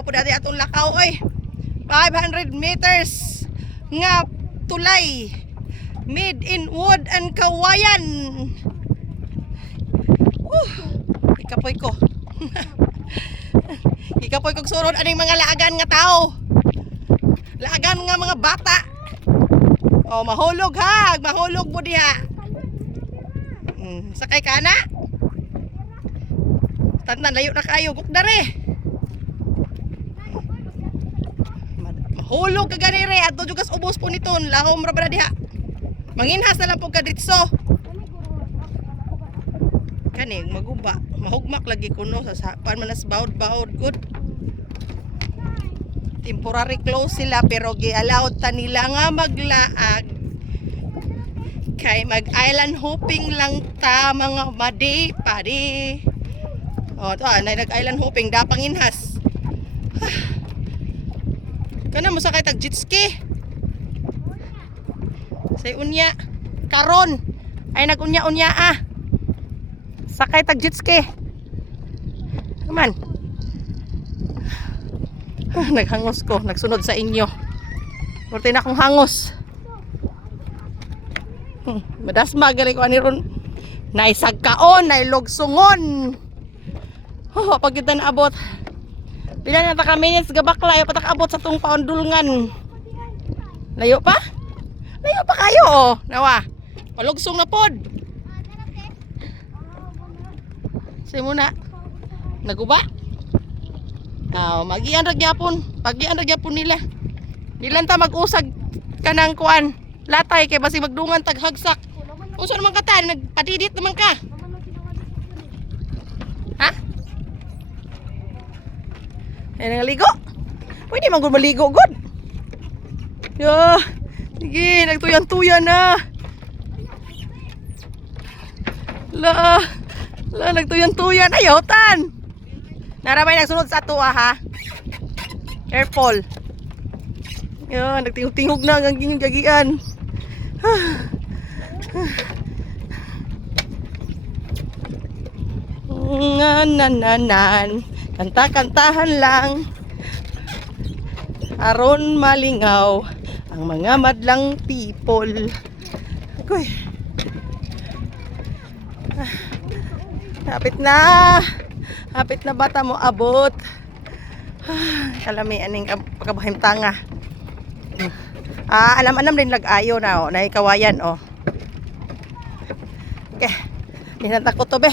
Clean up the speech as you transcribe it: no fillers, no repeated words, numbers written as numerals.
pa po dati atong lakaw oy. 500 meters nga tulay made in wood and kawayan. Ikapoy ko. Ikapoy kog surod aning mga laagan nga tao. Laagan nga mga bata. Oh, mahulog ha, mahulog mo diha. Sakay ka na. Tantan layo na kayo, gukdare. Mahulog ka ganire adto jugas ubos po niton, lahom ra ba diha. Manginhas na lang po ka ditso. Kani maguba, mahugmak lagi kuno sa sapan manas bawod-bawod good. Temporary close sila pero gi-allowed ta nila nga maglaag. Kay mag-island hopping lang ta mga madi padi. Oh, to nag-island hopping da panginhas. Kana mo sakay tag jet ski. Say unya karon ay nagunya-unya sakay tag jet ski. Come on. Naghangos ko, nagsunod sa inyo. Murti na akong hangos. Madasma gali ko ani ron. Naisagkaon, nailogsungon. Pag kita naabot. Pila na ta ka minutes gabakla ay patak abot sa tong paundulngan. Layo pa? Layo pa kayo oh. Nawa. Palugsong na pod. Say muna. Naguba? Magian ra gyapon. Pagian ra gyapon nila. Dilan ta mag-usag kanang kuan. Latay kay basi magdungan tag hagsak. Unsa naman ka ta? Nagpadidit naman ka. Ha? Ay nangaligo. Pwede man gud maligo gud. Yo. Sige, nagtuyan-tuyan na. La nagtuyan-tuyan ayaw tan. Naramay nagsunod sa tuwa ha. Careful. Yan, nagtingog-tingog na ang ginyong gagian. Nan. Kanta-kantahan lang. Aron malingaw ang mga madlang people. Agoy. Hapit na bata mo abot. Kalami aning pagkabahimtanga. Alam din lag-ayo na oh, na kawayan oh. Okay. Di na takot to be.